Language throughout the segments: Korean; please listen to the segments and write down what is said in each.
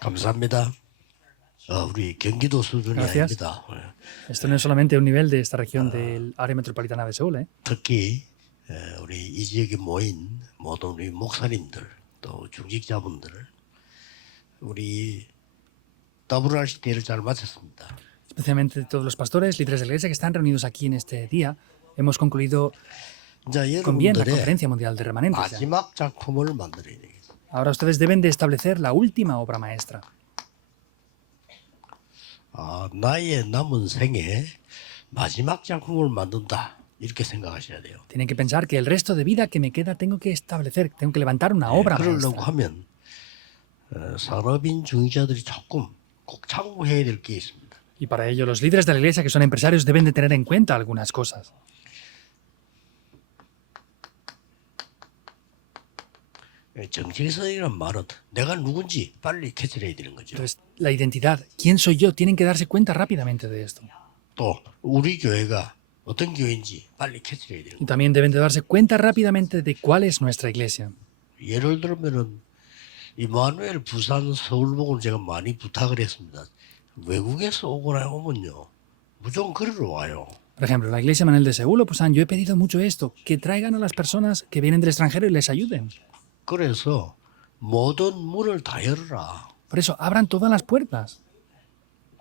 감사합니다. 우리 경기도 수준이 Gracias. 아닙니다. Esto no es solamente un nivel de esta región del área metropolitana de Seúl, ¿eh? 특히 우리 이 지역에 모인 모든 우리 목사님들 또 중직자분들 우리 WRCD를 잘 마쳤습니다. Especialmente todos los pastores, líderes de la iglesia que están reunidos aquí en este día. Hemos concluido 이제 con bien la 여러분들의 Conferencia Mundial de Remanentes. ya. 마지막 작품을 만들어야 되겠습니다. Ahora ustedes deben de establecer la última obra maestra. 나의 남은 생에 마지막 작품을 만든다 이렇게 생각하셔야 돼요. Tienen que pensar que el resto de vida que me queda tengo que establecer, tengo que levantar una obra 그러려고 maestra. 하면 산업인 중직자들이 조금 꼭 참고해야 될 게 있습니다. Y para ello los líderes de la iglesia que son empresarios deben de tener en cuenta algunas cosas. 정체성이란 말은 내가 누군지 빨리 캐치해야 되는 거죠. Entonces, la identidad, quién soy yo, tienen que darse cuenta rápidamente de esto. 또 우리 교회가 어떤 교회인지 빨리 캐치해야 되는 Y 거죠. también deben de darse cuenta rápidamente de cuál es nuestra iglesia. 예를 들면은 이마누엘 부산 서울복을 제가 많이 부탁을 했습니다. 외국에서 오면요 무조건 그리러 와요. Por ejemplo, la iglesia Manuel de Seúl o Pusan, yo he pedido mucho esto, que traigan a las personas que vienen del extranjero y les ayuden. 그래서 모든 문을 다 열어라. Por eso, abran todas las puertas.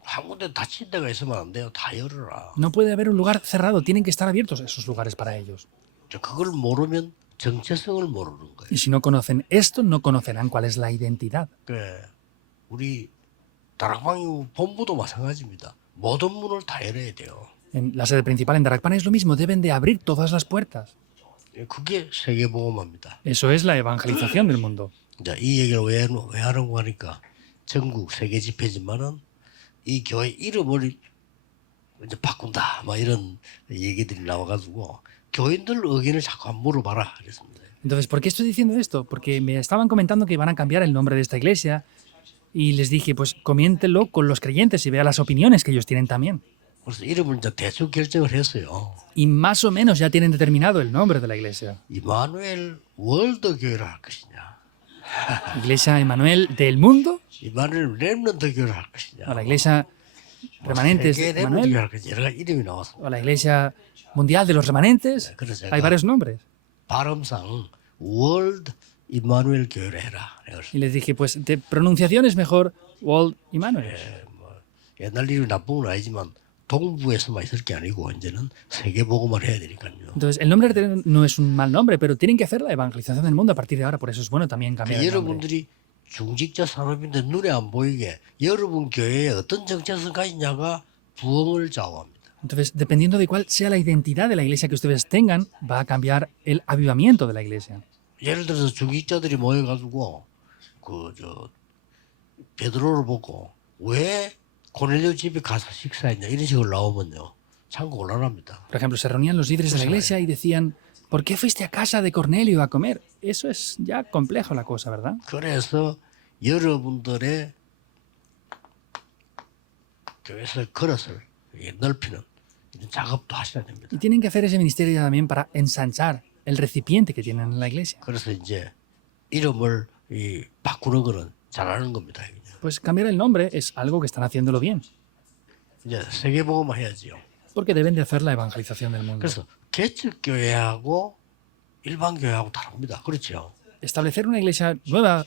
한 군데 닫힌 데가 있으면 안 돼요. 다 열어라. No puede haber un lugar cerrado, tienen que estar abiertos esos lugares para ellos. 그걸 모르면 정체성을 mo르는 거예요. Y si no conocen esto, no conocerán cuál es la identidad. 우리 다락방 본부도 마찬가지입니다. 모든 문을 다 열어야 돼요. En la sede principal en Darakpan es lo mismo, deben de abrir todas las puertas. 그게 세계복음화입니다. Eso es la evangelización del mundo. 이 얘기를 왜 하는고 하니까 전국 세계 집회지만은 이 교회 이름을 이제 바꾼다 막 이런 얘기들이 나와가지고 교인들 의견을 자꾸 한번 물어봐라 그랬습니다. Entonces, ¿por qué estoy diciendo esto? Porque me estaban comentando que van a cambiar el nombre de esta iglesia y les dije, pues comiéntenlo con los creyentes y vea las opiniones que ellos tienen también. 그래서 이름을 이제 대충 결정을 했어요. Y más o menos ya tienen determinado el nombre de la iglesia. 이마누엘 월드 교회를 할 것이냐, Iglesia Emanuel del mundo 이마누엘 렘넌트 교회를 할 것이냐, o la iglesia Remanentes 세계 de 렘넌트 교회를 Emanuel 할 것이냐 여러 가지 이름이 나왔습니다. o la iglesia Mundial de los Remanentes. 그래서 Hay 제가 varios nombres. 발음상 월드 이마누엘 교회를 해라. Y les dije, pues de pronunciación es mejor World Emmanuel. 옛날 이름이 나쁜 건 아니지만 동부에서만 있을 게 아니고 이제는 세계 복음을 해야 되니까요. Entonces, el nombre no es un mal nombre, pero tienen que hacer la evangelización del mundo a partir de ahora. Por eso es bueno también cambiar el nombre. 여러분들이 중직자 산업인데 눈에 안 보이게 여러분 교회에 어떤 정체성 가지냐가 부흥을 좌우합니다. Entonces, dependiendo de cuál sea la identidad de la iglesia que ustedes tengan, va a cambiar el avivamiento de la iglesia. 예를 들어서 중직자들이 모여가지고 베드로를 보고 왜 고넬료 집에 가서 식사했냐 이런 식으로 나오면요 참 곤란합니다. Por ejemplo, se reunían los líderes de la iglesia y decían, ¿por qué fuiste a casa de Cornelio a comer? Eso es ya complejo la cosa, ¿verdad? 그래서 여러분들의 교회에서 그릇을 넓히는 이런 작업도 하셔야 됩니다. Y tienen que hacer ese ministerio también para ensanchar el recipiente que tienen en la iglesia. 그래서 이제 이름을 바꾸는 거는 잘하는 겁니다. Pues cambiar el nombre es algo que están haciéndolo bien, 이제 세계복음화 해야지요. porque deben de hacer la evangelización del mundo. 그래서 개척교회하고 일반 교회하고 다릅니다. 그렇죠? Establecer una iglesia nueva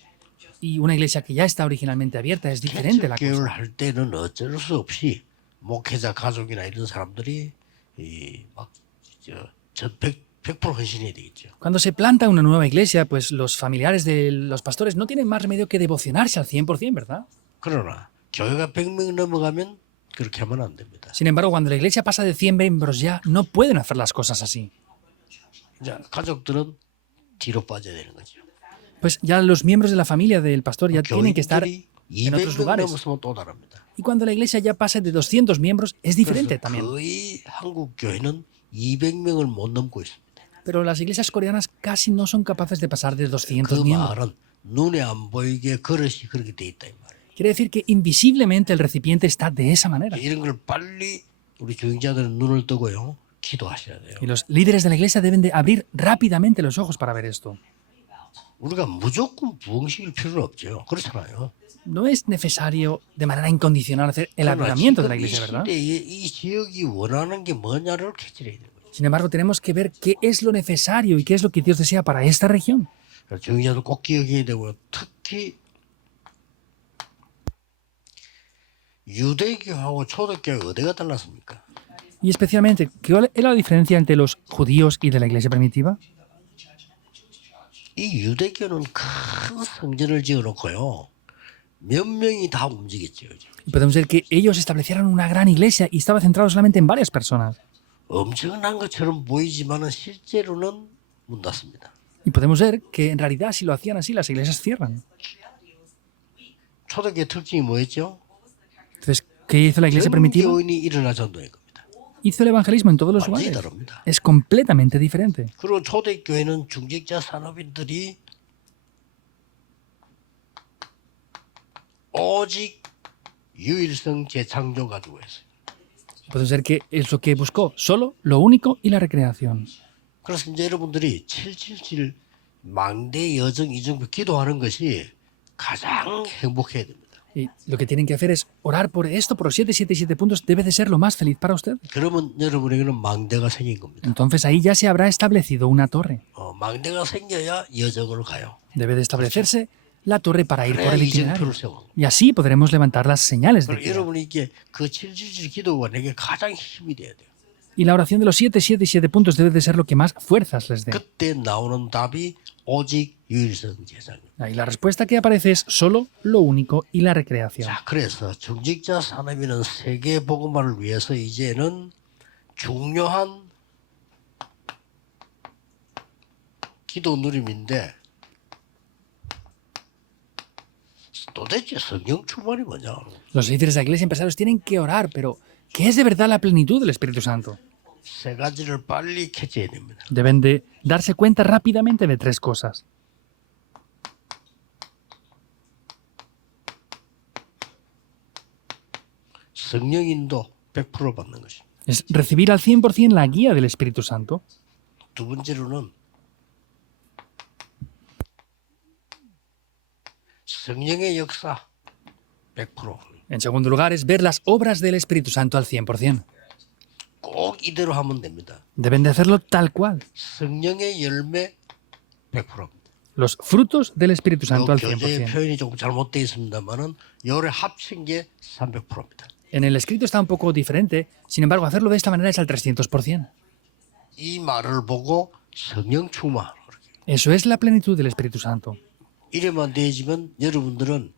y una iglesia que ya está originalmente abierta es diferente la 개척교회를 cosa. 할 때는 어쩔 수 없이 목회자 가족이나 이런 사람들이 막100% 헌신해야 되겠죠. Cuando se planta una nueva iglesia, pues los familiares de los pastores no tienen más remedio que devocionarse al 100%, ¿verdad? 그러나 교회가 100명 넘어가면 그렇게 하면 안 됩니다. Sin embargo, cuando la iglesia pasa de 100 miembros ya, no pueden hacer las cosas así. 이제 가족들은 뒤로 빠져야 되는 거죠. Pues ya los miembros de la familia del pastor ya tienen que estar 교인들이 en otros 200명 lugares. 넘었으면 또 다릅니다. Y cuando la iglesia ya pase de 200 miembros, es diferente 그래서 también. 거의 한국 교회는 200명을 못 넘고 있습니다. Pero las iglesias coreanas casi no son capaces de pasar de 그 200 miembros. 말은 눈에 안 보이게 그릇이 그렇게 돼 있다 이 말이에요. Quiere decir que invisiblemente el recipiente está de esa manera. 이런 걸 빨리 우리 주인자들은 눈을 뜨고요. 기도하셔야 돼요. Y los líderes de la iglesia deben de abrir rápidamente los ojos para ver esto. 우리가 무조건 부흥시킬 필요는 없죠. 그렇잖아요. no es necesario de manera incondicional hacer el 그러나 avivamiento de la 지금 이 iglesia, ¿verdad? 시대에 이 지역이 원하는 게 뭐냐를 캐치해야 돼요. Sin embargo, tenemos que ver qué es lo necesario y qué es lo que Dios desea para esta región. 정의자도 꼭 기억해야 되고 특히 유대교하고 초대교회 어디가 달랐습니까? Y especialmente, ¿cuál es la diferencia entre los judíos y de la iglesia primitiva? 이 유대교는 큰 성전을 지어놓고요. 몇 명이 다 움직였죠. Y podemos ver que ellos establecieron una gran iglesia y estaba centrado solamente en varias personas. 엄청난 것처럼 보이지만은 실제로는 문 닫습니다. Y podemos ver que en realidad si lo hacían así, las iglesias cierran. 초대교회 특징이 뭐였죠? Entonces, ¿qué hizo la iglesia 전 primitiva? 교인이 일어나 전도의 겁니다. Hizo el evangelismo en todos los 완전히 lugares. 다릅니다. Es completamente diferente. 그리고 초대교회는 중직자 산업인들이 오직 유일성 재창조 가지고 했어요. Podemos ver que es lo que buscó, solo lo único y la recreación. 그래서 이제 여러분들이 777 망대 여정 이중부 기도하는 것이 가장 행복해야 됩니다. Y lo que tienen que hacer es orar por esto, por los 777 puntos, debe de ser lo más feliz para usted. 그러면 여러분에게는 망대가 생긴 겁니다. Entonces ahí ya se habrá establecido una torre. 망대가 생겨야 여정으로 가요. Debe de establecerse la torre para ir por 그래야 el 이정표를 itinerario. 세워. Y así podremos levantar las señales de 그럼 guía. 여러분이 이게 그 777 기도가 내게 가장 힘이 돼야 돼요. Y la oración de los 777 puntos debe de ser lo que más fuerzas les dé. 그때 나오는 답이 오직 유일성 재창조. Ahí la respuesta que aparece es solo lo único y la recreación. 자, 그래서 중직자 산업인은 세계 복음화를 위해서 이제는 중요한 기도 누림인데 도대체 성령 충만이 뭐냐? Los líderes de la iglesia empresarios tienen que orar, pero ¿qué es de verdad la plenitud del Espíritu Santo? 세 가지를 빨리 캐치해야 됩니다. Deben de darse cuenta rápidamente de tres cosas. 성령인도 100% 받는 것입니다. Es recibir al 100% la guía del Espíritu Santo. 두 번째로는 성령의 역사 100%. En segundo lugar, es ver las obras del Espíritu Santo al 100%. 꼭 이대로 하면 됩니다. Deben de hacerlo tal cual. 성령의 열매 100%입니다. Los frutos del Espíritu Santo al 교재의 100%. 표현이 조금 잘못되어 있습니다만은 열에 합친 게 300%입니다. En el escrito está un poco diferente, sin embargo, hacerlo de esta manera es al 300%. 이 말을 보고 성령 충만. Eso es la plenitud del Espíritu Santo. 이래만 되지만 여러분들은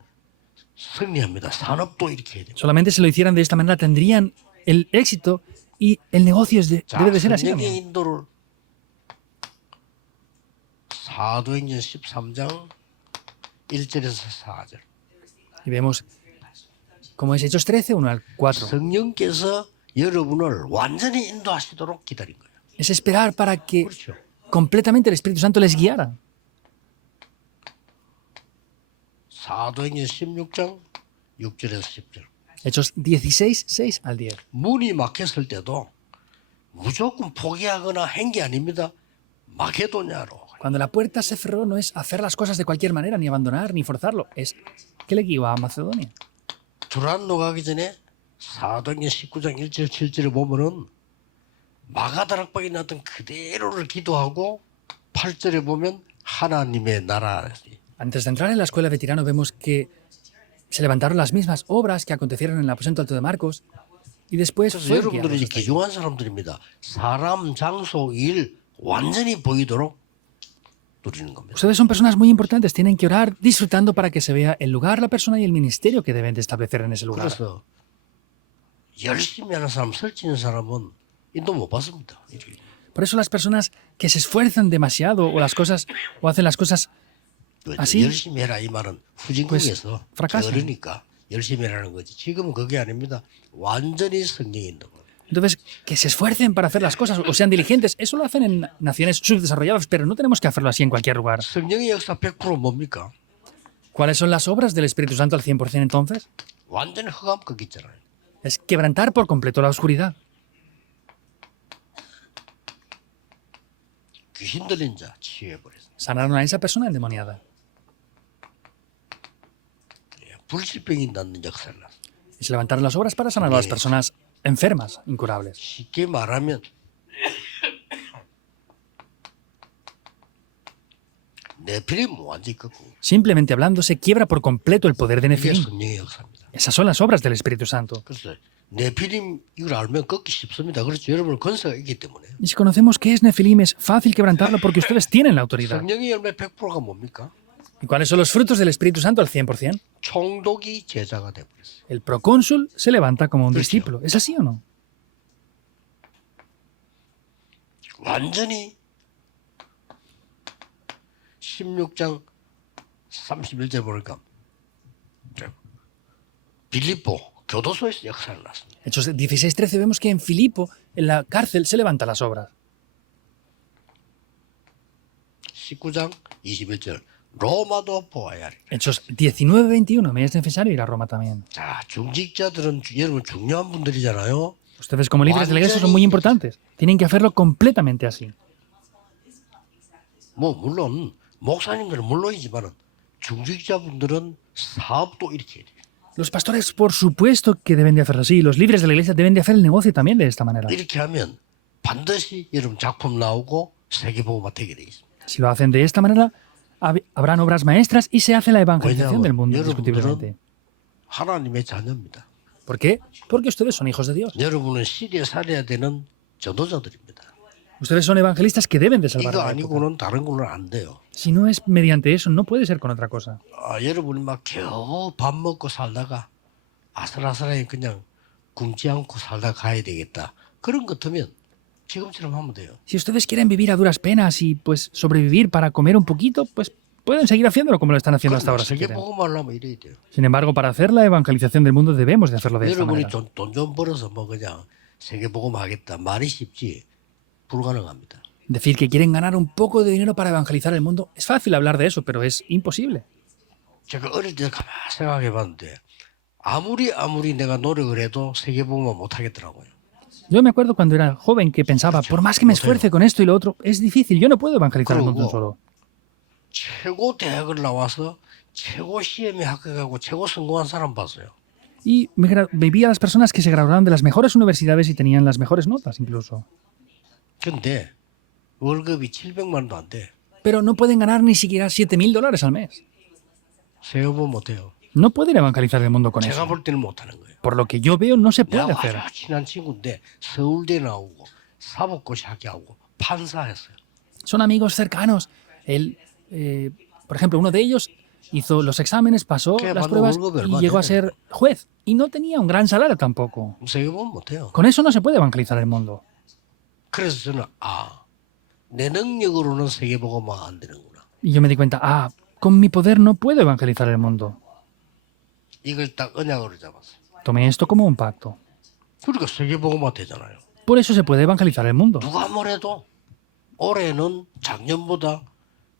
승리합니다. 산업도 이렇게 해야 돼요. Solamente si lo hicieran de esta manera tendrían el éxito y el negocio 자, debe de ser así 성령의 también. 인도를 사도행전 13장 1절에서 4절. Y vemos cómo es Hechos 13, 1 al 4. 성령께서 여러분을 완전히 인도하시도록 기다린 거예요. Es esperar para que 그렇죠. completamente el Espíritu Santo les guiara. 사도행전 16장 6절에서 10절. Hechos 16, 6 al 10. 문이 막혔을 때도 무조건 포기하거나 한 게 아닙니다. 마케도냐로. Cuando la puerta se cerró no es hacer las cosas de cualquier manera, ni abandonar, ni forzarlo. Es que le guió a Macedonia. 두란노 가기 전에 사도행전 19장 1절 7절에 보면은 마가다락방에 나왔던 그대로를 기도하고 8절에 보면 하나님의 나라. Antes de entrar en la escuela de Tirano vemos que se levantaron las mismas obras que acontecieron en el aposento alto de Marcos y después 그래서 fue 여러분들이 guiados 이제 hasta allí. 귀중한 사람들입니다. 사람, 장소, 일 완전히 보이도록 누리는 겁니다. Ustedes son personas muy importantes, tienen que orar disfrutando para que se vea el lugar, la persona y el ministerio que deben de establecer en ese lugar. 그래서 열심히 하는 사람, 설치는 사람은 인도 못 받습니다. 이렇게. Por eso las personas que se esfuerzan demasiado o las cosas o hacen las cosas así, 열심히 해라 이 말은 후진국에서 fracasan. 그러니까 열심히 하라는 거지. 지금은 그게 아닙니다. 완전히 성령이 있는 거예요. entonces que se esfuercen para hacer las cosas o sean diligentes, eso lo hacen en naciones subdesarrolladas, pero no tenemos que hacerlo así en cualquier lugar. 성령의 역사 100% 뭡니까? ¿Cuáles son las obras del Espíritu Santo al 100% entonces? 완전 흑암극 있잖아요. Es quebrantar por completo la oscuridad. 귀신 들린 자 치유해버렸어요. Sanaron a esa persona endemoniada. 불치병이 낫는 역사를 났어요. Y se levantaron las obras para sanar a las personas enfermas, incurables. 쉽게 말하면 네피림 완전히 꺾고 Simplemente hablando, se quiebra por completo el poder de 이게 Nefilim. 성령의 역사입니다. Esas son las obras del Espíritu Santo. 그래서 네피림 이걸 알면 꺾기 쉽습니다. 그렇죠. 여러분 권세가 있기 때문에. Y si conocemos qué es Nefilim, es fácil quebrantarlo porque ustedes tienen la autoridad. 성령의 열매 100%가 뭡니까? ¿Y cuáles son los frutos del Espíritu Santo al 100%? 총독이 제자가 되버렸어요. El procónsul se levanta como un discípulo. ¿Es así o no? 완전히 16장 31절 보니까 빌립보 교도소에서 역사를 났습니다. Hechos 16:13 vemos que en Filipo, en la cárcel, se levantan las obras. 19장 21절 로마도 보아야 하리. Hechos 19:21, me es necesario ir a Roma también. 자, 중직자들은 여러분 중요한 분들이잖아요. Ustedes como líderes de la iglesia son muy importantes. Tienen que hacerlo completamente así. 뭐 물론 목사님들은 물론이지만은 중직자분들은 사업도 이렇게 해야 돼요. Los pastores, por supuesto que deben de hacerlo así. Los líderes de la iglesia deben de hacer el negocio también de esta manera. 이렇게 하면 반드시 여러분 작품 나오고 세계복음화 되게 돼 있습니다. Si lo hacen de esta manera, habrán obras maestras y se hace la evangelización del mundo, 왜냐하면 indiscutiblemente. 여러분들은 하나님의 자녀입니다. ¿Por qué? Porque ustedes son hijos de Dios. 여러분은 시대에 살아야 되는 전도자들입니다. Ustedes son evangelistas que deben de salvar 이거 la época. 아니고는 다른 걸로는 안 돼요. Si no es mediante eso, no puede ser con otra cosa. 여러분이 막 겨우 밥 먹고 살다가 아슬아슬하게 그냥 굶지 않고 살다 가야 되겠다. 그런 것 같으면 지금처럼 하면 돼요. Si ustedes quieren vivir a duras penas y pues sobrevivir para comer un poquito, pues pueden seguir haciéndolo como lo están haciendo hasta ahora si quieren. 세계복음화를 하면 이래야 돼요. Sin embargo, para hacer la evangelización del mundo debemos de hacerlo de esta 여러분이 manera. 돈 좀 벌어서 뭐 그냥 세계복음 하겠다 말이 쉽지 불가능합니다. Decir que quieren ganar un poco de dinero para evangelizar el mundo, es fácil hablar de eso, pero es imposible. 제가 어릴 때 가만히 생각해봤는데 아무리 내가 노력을 해도 세계복음화 못 하겠더라고요. Yo me acuerdo cuando era joven que pensaba, por más que me esfuerce con esto y lo otro, es difícil, yo no puedo evangelizar el mundo solo. 최고 대학을 나와서 최고 시험에 합격하고 최고 성공한 사람 봤어요. Y me vi a las personas que se graduaron de las mejores universidades y tenían las mejores notas incluso. 근데 월급이 700만 원도 안 돼. Pero no pueden ganar ni siquiera $7,000 al mes. 세어보 못해요. No pueden evangelizar el mundo con 제가 eso. 볼 때는 못하는 거예요. Por lo que yo veo, no se puede 내가 hacer. 아주 친한 친구인데 서울대 나오고 사법고시 학교하고 판사했어요. Son amigos cercanos. Él, por ejemplo, uno de ellos hizo los exámenes, pasó ¿Qué? las ¿Cuándo pruebas vuelvo a ver? y llegó a ser juez. Y no tenía un gran salario tampoco. 세어보 못해요. Con eso no se puede evangelizar el mundo. 그래서 저는 내 능력으로는 세계복음화 안 되는구나. Y yo me di cuenta, con mi poder no puedo evangelizar el mundo. 이걸 딱 언약으로 잡았어요. Tomé esto como un pacto. 그러니까 세계복음화 되잖아요. Por eso se puede evangelizar el mundo. 누가 뭐래도 올해는 작년보다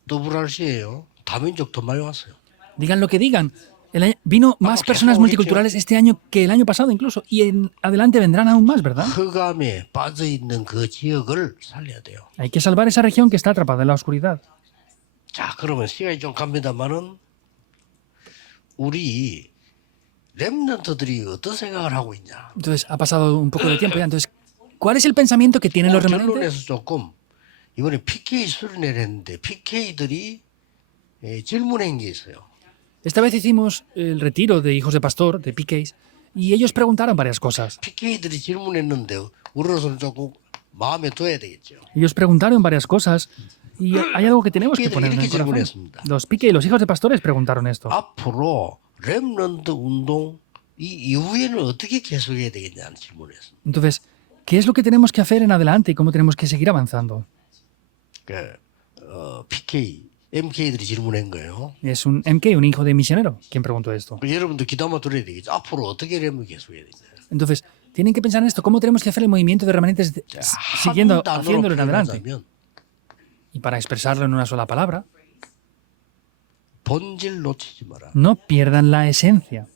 더블RC예요. 다민족 더 많이 왔어요. Digan lo que digan. Vino más personas multiculturales este año que el año pasado incluso. Y en adelante vendrán aún más, ¿verdad? 흑암에 빠져 있는 그 지역을 살려야 돼요. Hay que salvar esa región que está atrapada en la oscuridad. 자, 그러면 시간이 좀 갑니다만은 우리 렘넌트들이 어떤 생각을 하고 있냐? Entonces, ha pasado un poco de tiempo ya. Entonces, ¿cuál es el pensamiento que tienen los remanentes? 결론에서 조금 이번에 PK 수련회를 했는데 PK들이 질문한 게 있어요. Esta vez hicimos el retiro de hijos de pastor, de PKs, y ellos preguntaron varias cosas. PK들이 질문했는데 우리로서는 조금 마음에 둬야 되겠죠. Ellos preguntaron varias cosas y hay algo que tenemos que poner en el corazón. Los PK y los hijos de pastores preguntaron esto. 앞으로 렘넌트 운동 이 이후에는 어떻게 계속해야 되겠냐는 질문했습니다. Entonces, ¿qué es lo que tenemos que hacer en adelante y cómo tenemos que seguir avanzando? PK, MK들이 질문한 거예요. Es un MK, un hijo de misionero, quien preguntó esto. 여러분도 기도만 들어야 되겠죠. 앞으로 어떻게 렘을 계속해야 되냐. Entonces, tienen que pensar en esto. ¿Cómo tenemos que hacer el movimiento de remanentes siguiendo, haciéndolo en adelante? Y para expresarlo en una sola palabra, 본질 놓치지 마라. no pierdan la esencia.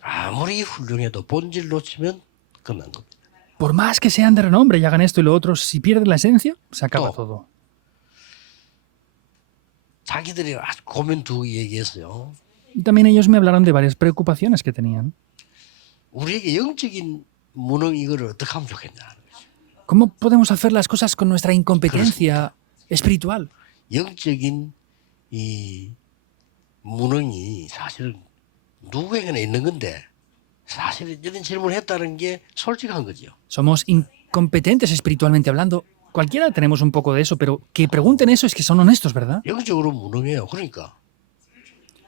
아무리 훌륭해도 본질 놓치면 끝난 겁니다. Por más que sean de renombre y hagan esto y lo otro, si pierden la esencia, se acaba todo. 자기들이 아주 고민 두고 얘기했어요. Y también ellos me hablaron de varias preocupaciones que tenían. 우리에게 영적인 무능 이거를 어떻게 하면 좋겠냐. ¿Cómo podemos hacer las cosas con nuestra incompetencia espiritual? 영적인 이 무능이 사실은 누구에게나 있는 건데 사실은 이런 질문을 했다는 게 솔직한 거죠. Somos incompetentes espiritualmente hablando. Cualquiera tenemos un poco de eso, pero que pregunten eso es que son honestos, ¿verdad? 영적으로 무능해요. 그러니까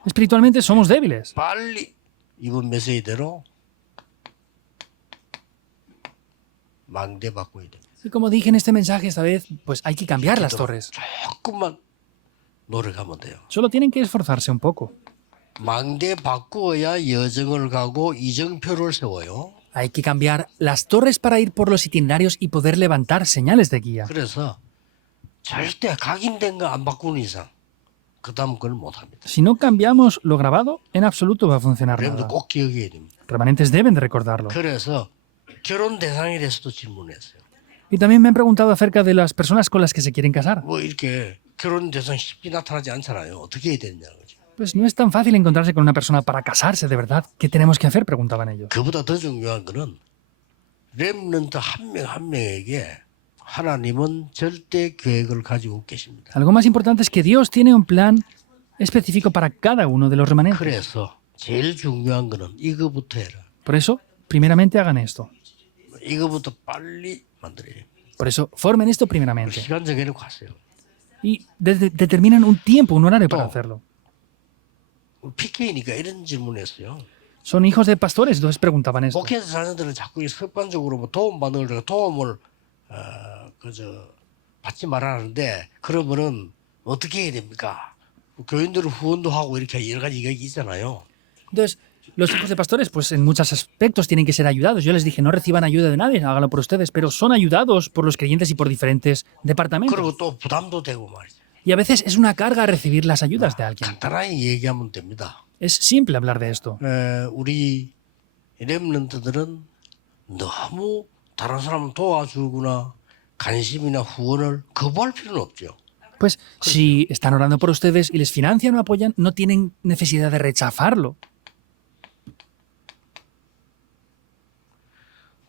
Espiritualmente somos débiles. 빨리 이번 메시지대로 망대 바꿔야 돼. Y como dije en este mensaje esta vez, pues hay que cambiar las torres. 조금만 노력하면 돼요. Solo tienen que esforzarse un poco. 망대 바꾸어야 여정을 가고 이정표를 세워요. Hay que cambiar las torres para ir por los itinerarios y poder levantar señales de guía. 그래서 절대 각인된 거 안 바꾸는 이상 그 다음 걸 못합니다. Si no cambiamos lo grabado, en absoluto va a funcionar 여러분들 nada. 꼭 기억해야 됩니다. Remanentes deben de recordarlo. 그래서 결혼 대상에 대해서도 질문했어요. Y también me han preguntado acerca de las personas con las que se quieren casar. 뭐 이렇게 결혼 대상 쉽게 나타나지 않잖아요. 어떻게 해야 되느냐는 거죠. Pues no es tan fácil encontrarse con una persona para casarse de verdad. ¿Qué tenemos que hacer? Preguntaban ellos. 그보다 더 중요한 거는 렘넌트 한 명 한 명에게 하나님은 절대 계획을 가지고 계십니다. Algo más importante es que Dios tiene un plan específico para cada uno de los remanentes. 그래서 제일 중요한 거는 이거부터 해라. Por eso, primeramente hagan esto. 이거부터 빨리 만들어야 됩니다. Por eso, formen esto primeramente. 시간 정해놓고 하세요. Y determinen un tiempo, un horario para hacerlo. PK니까 이런 질문했어요. Son hijos de pastores, entonces preguntaban esto. 목회자 자녀들은 자꾸 습관적으로 뭐 도움 받는 걸 도움을 받지 말라는데 그러면은 어떻게 해야 됩니까? 교인들은 후원도 하고 이렇게 여러 가지 얘기 있잖아요. Entonces, los hijos de pastores, pues en muchos aspectos tienen que ser ayudados. Yo les dije, no reciban ayuda de nadie, háganlo por ustedes, pero son ayudados por los creyentes y por diferentes departamentos. 그리고 또 부담도 되고 말이죠. Y a veces es una carga recibir las ayudas de alguien. 간단하게 얘기하면 됩니다. Es simple hablar de esto. 우리 렘넌트들은 너무 다른 사람 도와주거나 관심이나 후원을 거부할 필요는 없죠. Pues si están orando por ustedes y les financian o apoyan, no tienen necesidad de rechazarlo.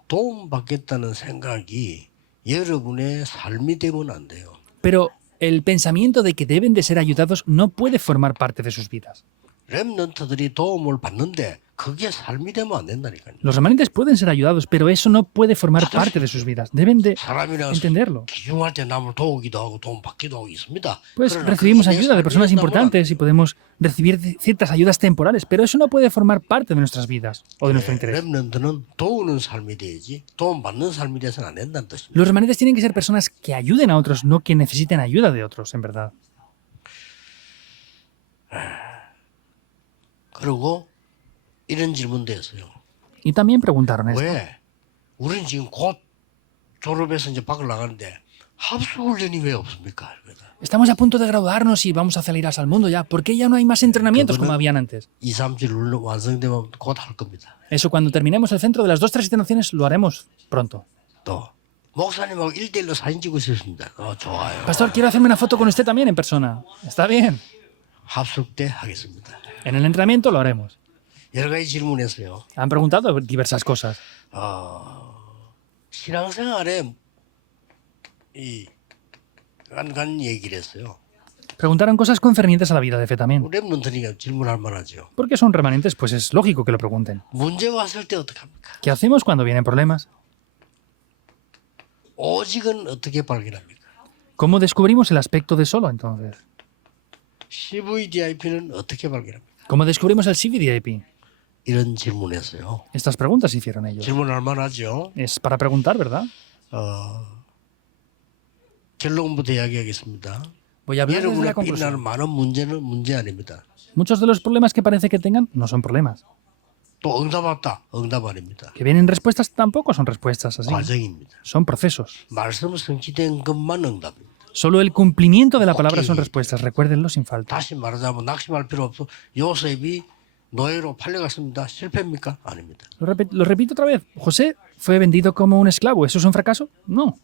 도움받겠다는 생각이 여러분의 삶이 되면 안 돼요. Pero el pensamiento de que deben de ser ayudados no puede formar parte de sus vidas. 렘넌트들이 도움을 받는데 그게 삶이 되면 안 된다니까요. Los remanentes pueden ser ayudados, pero eso no puede formar parte de sus vidas. Deben de 사람이랑 entenderlo. 기중할 때 남을 도우기도 하고 도움 받기도 하고 있습니다. Pues 그러나 recibimos 그게 내 ayuda de 삶이 personas 된다고는 importantes y podemos recibir ciertas ayudas temporales, pero eso no puede formar parte de nuestras vidas o de nuestro interés. 렘넌트는 도우는 삶이 돼야지 도움 받는 삶이 돼서는 안 된다는 뜻입니다. Los remanentes tienen que ser personas que ayuden a otros, no que necesiten ayuda de otros, en verdad. 그리고 이런 질문도 했어요. Y también preguntaron esto. 왜? 우리는 지금 곧 졸업해서 이제 밖을 나가는데 합숙훈련이 왜 없습니까? Estamos a punto de graduarnos y vamos a salir al mundo ya. ¿Por qué ya no hay más entrenamientos como habían antes? 2, 3주 완성되면 곧 할 겁니다. Eso cuando terminemos el centro de las 2-3 naciones lo haremos pronto. 또 목사님하고 1대1로 사진 찍고 싶습니다. 좋아요. Pastor, quiero hacerme una foto con usted también en persona. Está bien. 합숙 때 하겠습니다. En el entrenamiento lo haremos. 여러 가지 질문했어요. Han preguntado diversas cosas. 신앙생활에 이 간간 얘기를 했어요. Preguntaron cosas concernientes a la vida de fe también. 렘넌트니까 질문할 만하죠. Porque son remanentes, pues es lógico que lo pregunten. 문제 왔을 때 어떻게 합니까? ¿Qué hacemos cuando vienen problemas? 오직은 어떻게 발견합니까? ¿Cómo descubrimos el aspecto de solo entonces? CVDIP는 어떻게 발견합니까? ¿Cómo descubrimos el CVDIP? 이런 질문했어요. Estas preguntas hicieron ellos. 질문할 만하죠. Es para preguntar, ¿verdad? 결론부터 이야기하겠습니다. Voy a hablar desde la 여러분의 빛나는 conclusión. 많은 문제는 문제 아닙니다. Muchos de los problemas que parece que tengan no son problemas. 또 응답 없다. 응답 아닙니다. Que vienen respuestas tampoco son respuestas así. 과정입니다. Son procesos. 말씀 성취된 것만 응답입니다. Solo el cumplimiento de la palabra son respuestas. Recuérdenlo sin falta. 다시 말하자면 낙심할 필요 없어. 요셉이 노예로 팔려갔습니다. 실패입니까? 아닙니다. Lo repito otra vez. ¿José fue vendido como un esclavo? ¿Eso es un fracaso? No.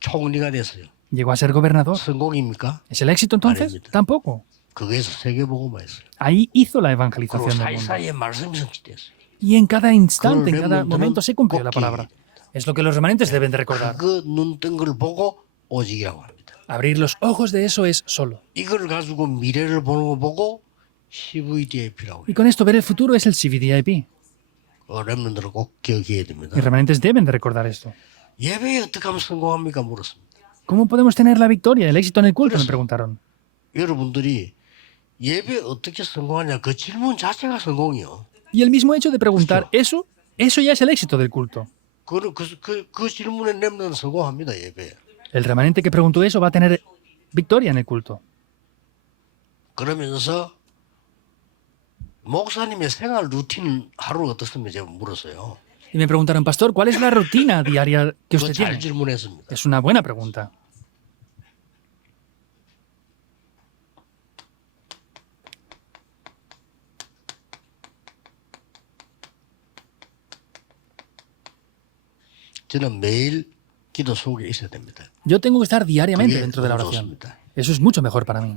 총리가 됐어요. ¿Llegó a ser gobernador? 성공입니까? ¿Es el éxito entonces? Anímate. Tampoco. 거기에서 세계복음화 했어요. Ahí hizo la 그리고 evangelización del mundo. 사이사이에 말씀이 성취됐어요. Y en cada instante, en 그걸 cada 렘넌트는 momento se cumplió la 꼭 palabra. 기억해야 됩니다. Es lo que los remanentes deben de recordar. 그 눈 뜬 걸 보고 오직이라고 합니다. Abrir los ojos de eso es solo. 이걸 가지고 미래를 보는 거 보고 CVDIP라고 Y 해요. con esto ver el futuro es el CVDIP. 렘넌트는 꼭 기억해야 됩니다. Y remanentes deben de recordar esto. 예배에 어떻게 하면 성공합니까? 물었습니다. ¿Cómo podemos tener la victoria, el éxito en el culto? Me preguntaron. 여러분들이 예배 어떻게 성공하냐 그 질문 자체가 성공이요. Y el mismo hecho de preguntar eso ya es el éxito del culto. 그 질문에 렘넌트는 성공합니다. 예배. El remanente que preguntó eso va a tener victoria en el culto. 그러면서 목사님의 생활 루틴 하루 어떻습니까? 제가 물었어요. Y me preguntaron, pastor, ¿cuál es la rutina diaria que 그거 usted 잘 tiene? 질문했습니다. Es una buena pregunta. 저는 매일 기도 속에 있어야 됩니다. Yo tengo que estar diariamente 그게 dentro de la 너무 oración. 좋습니다. Eso es mucho mejor para mí.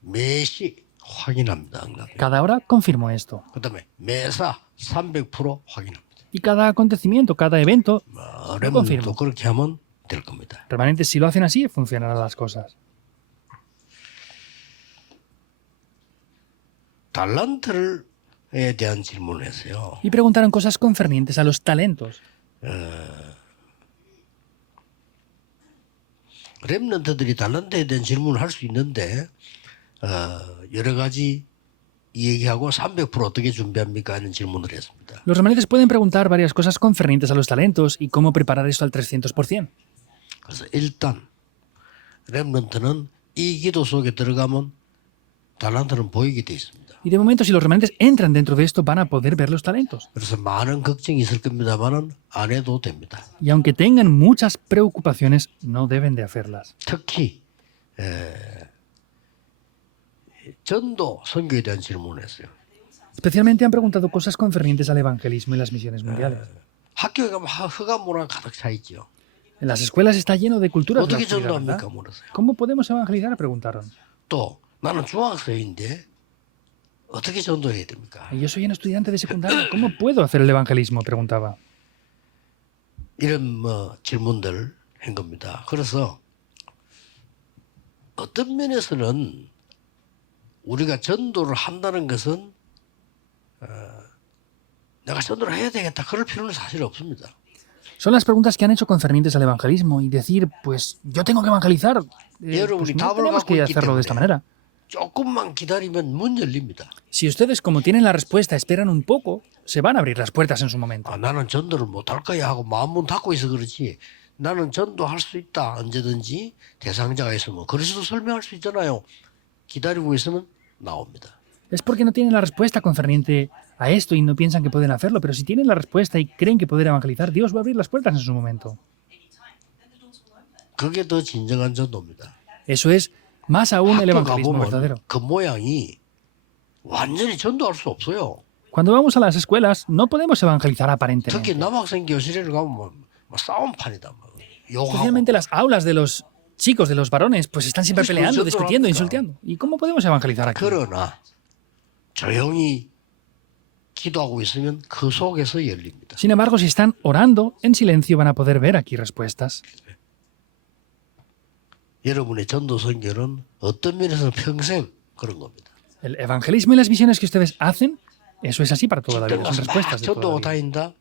매시 확인합니다. 응답. Cada hora confirmo esto. 그다음에 매사 300% 확인합니다. Y cada acontecimiento, cada evento, 렘넌트도 confirmo. 그렇게 하면 될 겁니다. remanentes, si lo hacen así, funcionarán las cosas. 달란트에 대한 질문을 했어요. Y preguntaron cosas concernientes a los talentos. 렘넌트들이 달란트에 대한 질문을 할 수 있는데 여러 가지 얘기하고 300% 어떻게 준비합니까? 하는 질문을 했습니다. Los remanentes pueden preguntar varias cosas concernientes a los talentos y cómo preparar esto al 300%. 그래서 일단 렘넌트는 이 기도 속에 들어가면 달란트는 보이게 돼 있습니다. Y de momento, si los remanentes entran dentro de esto, van a poder ver los talentos. 그래서 많은 걱정이 있을 겁니다만은 안 해도 됩니다. Y aunque tengan muchas preocupaciones, no deben de hacerlas. 특히 전도 선교에 대한 질문을 했어요. Especialmente han preguntado cosas concernientes al evangelismo y las misiones mundiales. 학교에 가면 흑암 문화 가득 차 있죠. En las escuelas está lleno de culturas. de la 어떻게 oscuridad, 전도합니까? ¿verdad? 물었어요. ¿Cómo podemos evangelizar? Preguntaron. 또 나는 중학생인데 어떻게 전도해야 됩니까? Y yo soy un estudiante de secundaria. ¿Cómo puedo hacer el evangelismo? Preguntaba. 이런 질문들 한 겁니다. 그래서 어떤 면에서는 우리가 전도를 한다는 것은 내가 전도를 해야 되겠다 그럴 필요는 사실 없습니다. Son las preguntas que han hecho concernientes al evangelismo y decir, pues yo tengo que evangelizar. Pues no tenemos que hacerlo de esta manera. 조금만 기다리면 문 열립니다. Si ustedes, como tienen la respuesta, esperan un poco, se van a abrir las puertas en su momento. 나는 전도를 못할 거야 하고 마음문 닫고 있어 그렇지. 나는 전도할 수 있다 언제든지 대상자가 있으면 그리스도 설명할 수 있잖아요. 기다리고 있으면 나옵니다. Es porque no tienen la respuesta concerniente a esto y no piensan que pueden hacerlo, pero si tienen la respuesta y creen que pueden evangelizar, Dios va a abrir las puertas en su momento. 그게 더 진정한 전도입니다. Eso es más aún el 학교 evangelismo verdadero. 가보면 그 모양이 완전히 전도할 수 없어요. Cuando vamos a las escuelas, no podemos evangelizar 특히 aparentemente. 남학생 교실에 가면 막 싸움판이다. 막 욕하고. Especialmente las aulas de los chicos, de los varones, pues están siempre Pues peleando, nosotros discutiendo, acá. insultando. ¿Y cómo podemos evangelizar aquí? 그러나 조용히 기도하고 있으면 그 속에서 열립니다. Sin embargo, si están orando en silencio, van a poder ver aquí respuestas. 여러분의 전도 선교는 어떤 면에서 평생 그런 겁니다. El evangelismo y las misiones que ustedes hacen, eso es así para toda la 집회 vida, son 가서 막 respuestas de toda 전도 la vida. 다닌다.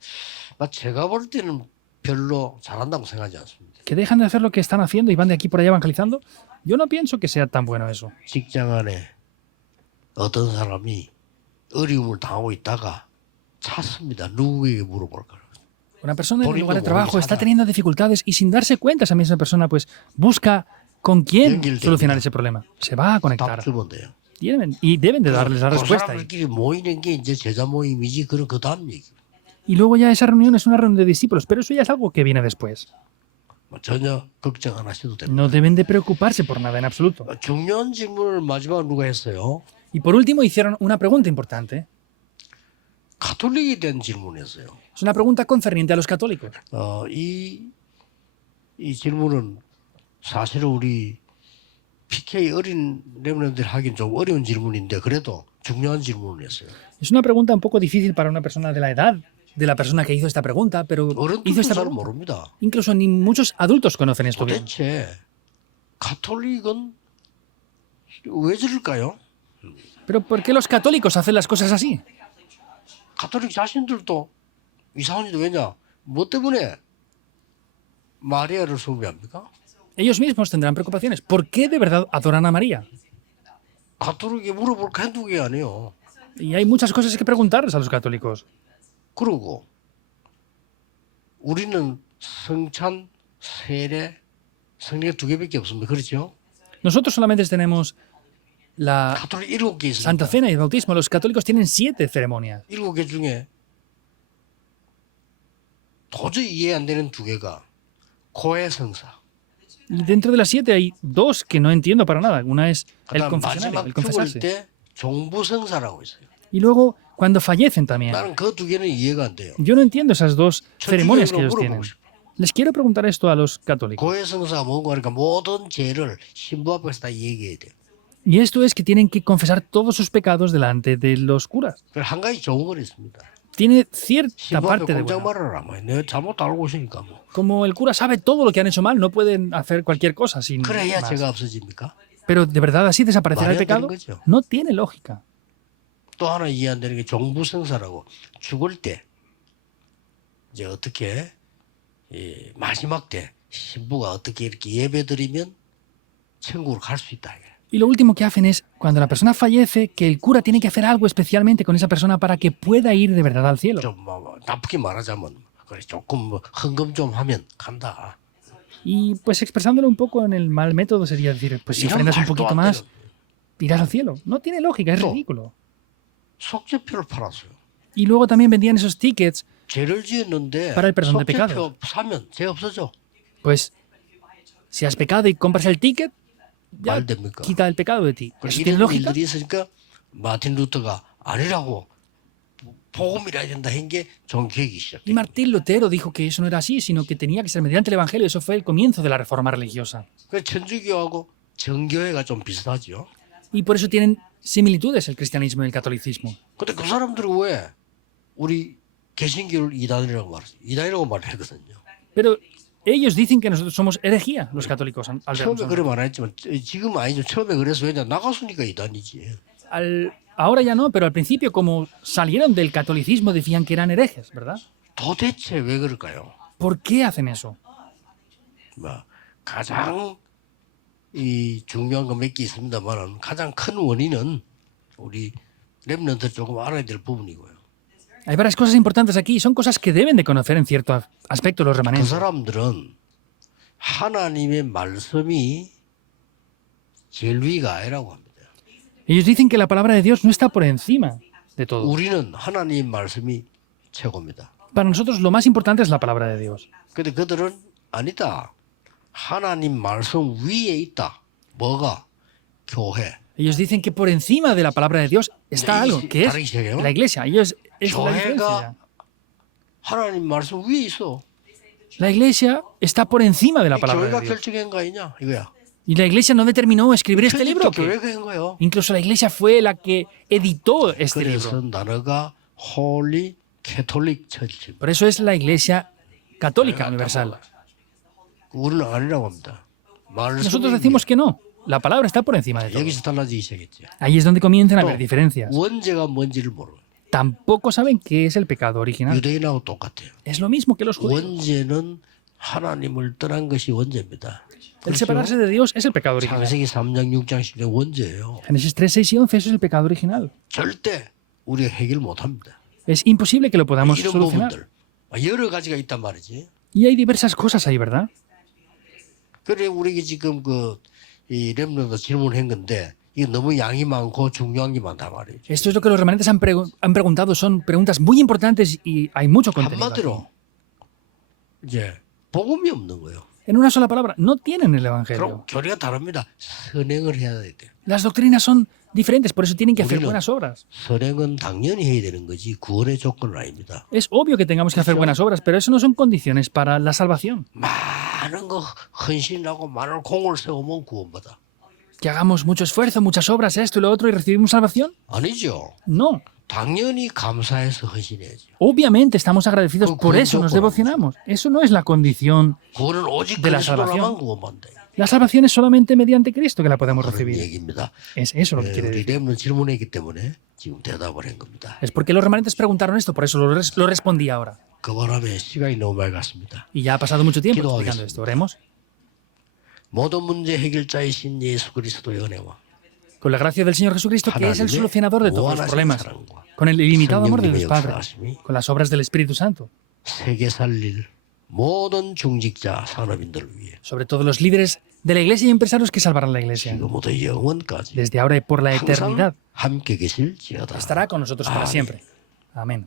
막 제가 볼 때는 별로 잘한다고 생각하지 않습니다. ¿Que dejan de hacer lo que están haciendo y van de aquí por allá evangelizando? Yo no pienso que sea tan bueno eso. 직장 안에 어떤 사람이 어려움을 당하고 있다가 찾습니다. 누구에게 물어볼까요? Una persona en el Poniendo lugar de trabajo está voluntad. teniendo dificultades y sin darse cuenta esa misma persona pues busca con quién 연결됩니다. solucionar ese problema. Se va a conectar. 답 주면 돼요. Y deben de darles la 그 respuesta ahí. 사람들끼리 모이는 게 이제 제자 모임이지 그런 그 다음 얘기. Y luego ya esa reunión es una reunión de discípulos, pero eso ya es algo que viene después. 전혀 걱정 안 하셔도 됩니다. No deben de preocuparse por nada en absoluto. 중요한 질문을 마지막으로 누가 했어요? Y por último hicieron una pregunta importante. 가톨릭에 대한 질문이었어요. Es una pregunta concerniente a los católicos. 이 질문은 사실은 우리 PK 어린 랩런들 하긴 좀 어려운 질문인데 그래도 중요한 질문을 했어요. Es una pregunta un poco difícil para una persona de la edad de la persona que hizo esta pregunta, pero hizo 어른들도 esta 잘 pregunta. 모릅니다. Incluso ni muchos adultos conocen esto bien. 도대체 가톨릭은 왜 저럴까요? Pero ¿por qué los católicos hacen las cosas así? 가톨릭 자신들도 이상한데 왜냐? 뭐 때문에 마리아를 숭배합니까? Ellos mismos tendrán preocupaciones. ¿Por qué de verdad adoran a María? 가톨릭에 물어볼 게 한두 개 아니에요. Y hay muchas cosas que preguntarles a los católicos. 그러고 우리는 성찬, 세례, 성례 두 개밖에 없습니다. 그렇죠? Nosotros solamente tenemos la 가톨릭 7개 Santa 있습니다. Cena y el bautismo. Los católicos tienen 7 ceremonias. 7개 중에 도저히 이해 안 되는 두 개가 고해 성사. Y dentro de las 7 hay 2 que no entiendo para nada. Una es el 그다음 confesionario, el 마지막 죽을 confesarse. 때 종부 성사라고 있어요. Y luego, cuando fallecen también. 나는 그 두 개는 이해가 안 돼요. Yo no entiendo esas 2 ceremonias que ellos 물어보고 tienen. 싶어. Les quiero preguntar esto a los católicos. 고해 성사가 뭔가 하니까 모든 죄를 신부 앞에서 다 얘기해야 돼요. Y esto es que tienen que confesar todos sus pecados delante de los curas. 그래서 한 가지 좋은 건 있습니다. Tiene cierta 신부 앞에 parte de 공장 bueno. 말하라. 뭐. 내가 잘못 알고 있으니까 뭐. Como el cura sabe todo lo que han hecho mal, no pueden hacer cualquier cosa sin 그래야 más. 죄가 없어집니까? Pero de verdad así desaparecerá el 말이 안 pecado. 되는 거죠. No tiene lógica. 또 하나 이해 안 되는 게 종부 성사라고 죽을 때 이제 어떻게 이 마지막 때 신부가 어떻게 이렇게 예배드리면 천국으로 갈 수 있다. Y lo último que hacen es, cuando la persona fallece, que el cura tiene que hacer algo especialmente con esa persona para que pueda ir de verdad al cielo. 좀 나쁘게 말하자면 그래 조금 뭐 헌금 좀 하면 간다. Y pues expresándolo un poco en el mal método sería decir, pues si 이런 ofrendas un 말도 poquito 안 más, 되는 irás al cielo. No tiene lógica, es No. ridículo. 속죄표를 팔았어요. Y luego también vendían esos tickets, 죄를 지었는데 Para el perdón de 속죄표 사면 죄 없어져. pues si has pecado y compras el ticket, ya 말 됩니까? quita el pecado de ti. ¿Eso tiene 이런 lógica? 일들이 있으니까 마틴 루터가 아니라고 복음이라 해야 된다 한 게 종교개혁이 Y 시작돼요. Martín Lutero dijo que eso no era así, sino que tenía que ser mediante el Evangelio. Eso fue el comienzo de la reforma religiosa. 그 천주교하고 정교회가 좀 비슷하죠. Y por eso tienen similitudes el cristianismo y el catolicismo. 근데 그 사람들은 왜 우리 개신교를 이단이라고 말하지? 이단이라고 말하거든요. Pero ellos dicen que nosotros somos herejía, los católicos. Al 처음에 그래 말했지만 지금 아니죠. 처음에 그래서 왜냐 나갔으니까 이단이지. ahora ya no, pero al principio, como salieron del catolicismo, decían que eran herejes, ¿verdad? 도대체 왜 그럴까요? ¿Por qué hacen eso? 뭐 가장 이 중요한 거 몇 개 있습니다만 가장 큰 원인은 우리 렘넌트 조금 알아야 될 부분이고요. Hay varias cosas importantes aquí y son cosas que deben de conocer en cierto aspecto los 그 remanentes. 사람들은 하나님의 말씀이 진리가 아니라고 합니다. Ellos dicen que la palabra de Dios no está por encima de todo. 우리는 하나님 말씀이 최고입니다. Para nosotros lo más importante es la palabra de Dios. 근데 그들은 아니다. 하나님 말씀 위에 있다. 뭐가? 교회. Ellos dicen que por encima de la palabra de Dios está algo, que es 다르기 시작해요. la iglesia. Ellos es la 교회가 diferencia. 하나님 말씀 위에 있어. La iglesia está por encima de la 이 palabra 교회가 de Dios. 결정한 거 아니냐 이거야. Y la iglesia no determinó escribir este libro. 편집도 ¿O qué? 교회가 한 거예요. Incluso la iglesia fue la que editó este 그래서 libro. 나라가 홀리 캐톨릭 처치. Por eso es la iglesia católica universal. 우리는 아니라고 합니다. Nosotros 말씀이 decimos que no. La palabra está por encima de todo. 여기서 달라지기 시작했죠. Ahí es donde comienzan a 또 haber diferencias. 원죄가 뭔지를 모르고 Tampoco saben qué es el pecado original. 유대인하고 똑같아요. Es lo mismo que los judíos. 원죄는 하나님을 떠난 것이 원죄입니다. El separarse de Dios es el pecado original. 창세기 3장 6장 10장 원죄예요. Génesis 3, 6 y 11, eso es el pecado original. 절대 우리가 해결 못합니다. Es imposible que lo podamos 이런 solucionar. 부분들 여러 가지가 있단 말이지. Y hay diversas cosas ahí, ¿verdad? 그래 우리가 지금 이 렘넌트 질문한 건데 이거 너무 양이 많고 중요한 게 많단 말이죠. Esto es lo que los remanentes han preguntado. Son preguntas muy importantes y hay mucho contenido. aquí. 한마디로 이제 복음이 없는 거예요. En una sola palabra, no tienen el 그럼 Evangelio. 교리가 다릅니다. 선행을 해야 돼요. Las doctrinas son diferentes, por eso tienen que hacer 우리는 buenas obras. 선행은 당연히 해야 되는 거지 구원의 조건은 아닙니다. Es obvio que tengamos que hacer buenas obras, pero eso no son condiciones para la salvación. 많은 거 헌신하고 많은 공을 세우면 구원받아. que hagamos mucho esfuerzo, muchas obras, esto y lo otro y recibimos salvación? 아니죠. No. 당연히 감사해서 헌신해야죠. Obviamente estamos agradecidos, Con- por con eso nos 조건은 devocionamos. Eso no es la condición. 그거는 오직 de la 그리스도로만 구원받는 La salvación es solamente mediante Cristo que la podemos 그런 recibir. 얘기입니다. Es eso lo que quiere 우리 decir. 렘은 질문했기 때문에 지금 대답을 한 겁니다. Es porque los remanentes preguntaron esto, por eso lo respondí ahora. 그 바람에 시간이 너무 많이 갔습니다. Y ya ha pasado mucho tiempo Quiero explicando esto. Oremos. 모든 문제 해결자이신 예수 그리스도의 은혜와 Con la gracia del Señor Jesucristo, que es el solucionador de todos los problemas, con el ilimitado amor de Dios Padre, con las obras del Espíritu Santo, 세계 살릴 모든 중직자 산업인들을 위해 sobre todo los líderes de la Iglesia y empresarios que salvarán la Iglesia, 지금부터 영원까지 desde ahora y por la 항상 eternidad, 함께 계실지어다. estará con nosotros para siempre. Amén.